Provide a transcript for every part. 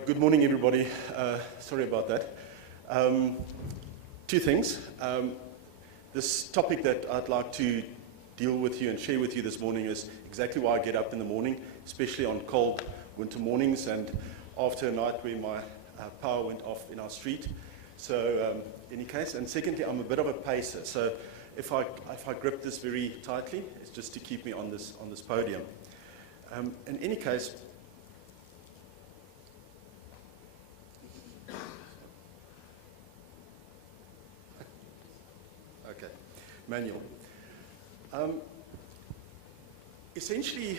Good morning, everybody. Sorry about that. Two things. This topic that I'd like to deal with you and share with you this morning is exactly why I get up in the morning, especially on cold winter mornings and after a night where my power went off in our street. So, in any case, and secondly, I'm a bit of a pacer. So, if I grip this very tightly, it's just to keep me on this podium. In any case. Okay, manual. Essentially,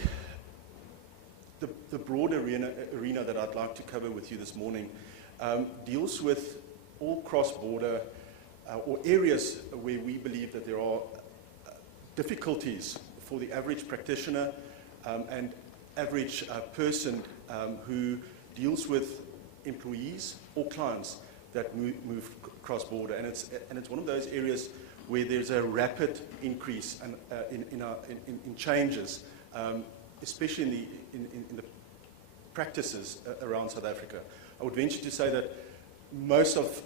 the broad arena that I'd like to cover with you this morning deals with all cross-border or areas where we believe that there are difficulties for the average practitioner and average person who deals with employees or clients that move cross-border, and it's one of those areas where there's a rapid increase in changes, especially in the practices around South Africa. I would venture to say that most of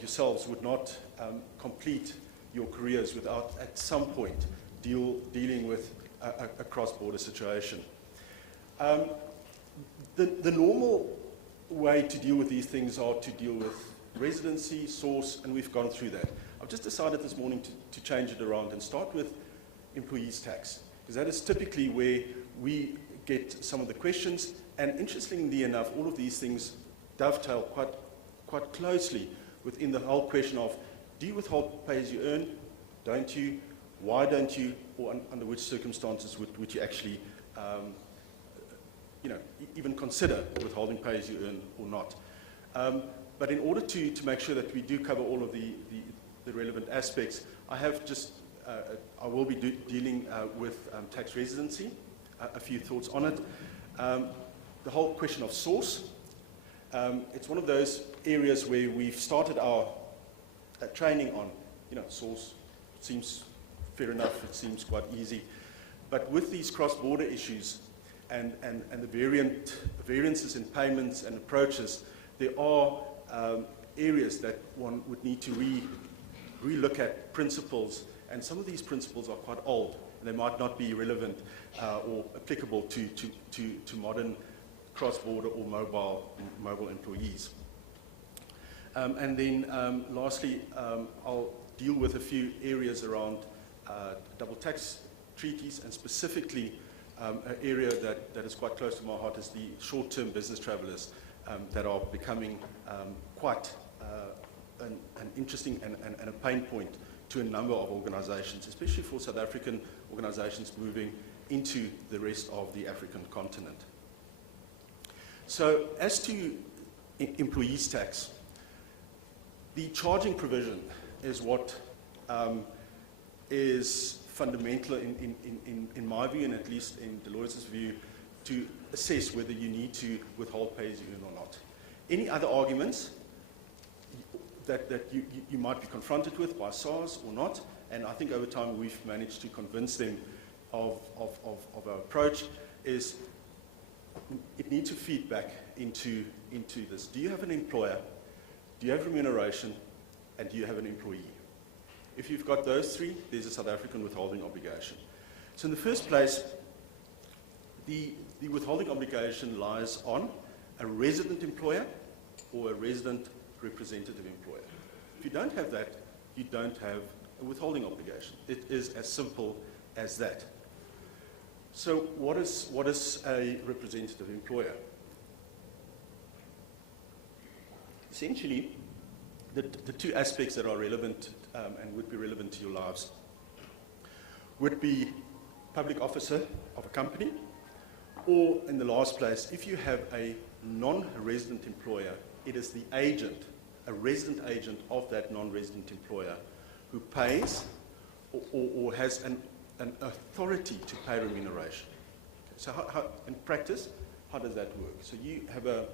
yourselves would not complete your careers without, at some point, dealing with a cross-border situation. The normal way to deal with these things are to deal with residency, source, and we've gone through that. I've just decided this morning to change it around and start with employees tax, because that is typically where we get some of the questions, and interestingly enough, all of these things dovetail quite closely within the whole question of, do you withhold pay as you earn? Don't you? Why don't you? Or under which circumstances would you actually even consider withholding pay as you earn or not? But in order to make sure that we do cover all of the relevant aspects, I will be dealing with tax residency, a few thoughts on it. The whole question of source. It's one of those areas where we've started our training on, source. It seems fair enough, it seems quite easy. But with these cross-border issues and the variances in payments and approaches, there are areas that one would need to re-look at principles, and some of these principles are quite old, and they might not be relevant or applicable to modern cross-border or mobile employees. And then lastly, I'll deal with a few areas around double tax treaties, and specifically an area that is quite close to my heart is the short-term business travelers that are becoming quite an interesting and a pain point to a number of organizations, especially for South African organizations moving into the rest of the African continent. So as to employees tax, the charging provision is what is fundamental in my view, and at least in Deloitte's view, to assess whether you need to withhold pay as you earn or not. Any other arguments that you might be confronted with by SARS or not, and I think over time we've managed to convince them of our approach, is it needs to feed back into this. Do you have an employer? Do you have remuneration? And do you have an employee? If you've got those three, there's a South African withholding obligation. So in the first place, the withholding obligation lies on a resident employer or a resident representative employer. If you don't have that, you don't have a withholding obligation. It is as simple as that. So what is a representative employer? Essentially, the two aspects that are relevant and would be relevant to your lives would be public officer of a company, or in the last place, if you have a non-resident employer, it is the agent, a resident agent of that non-resident employer who pays or has an authority to pay remuneration. Okay, so how, in practice, how does that work? So you have a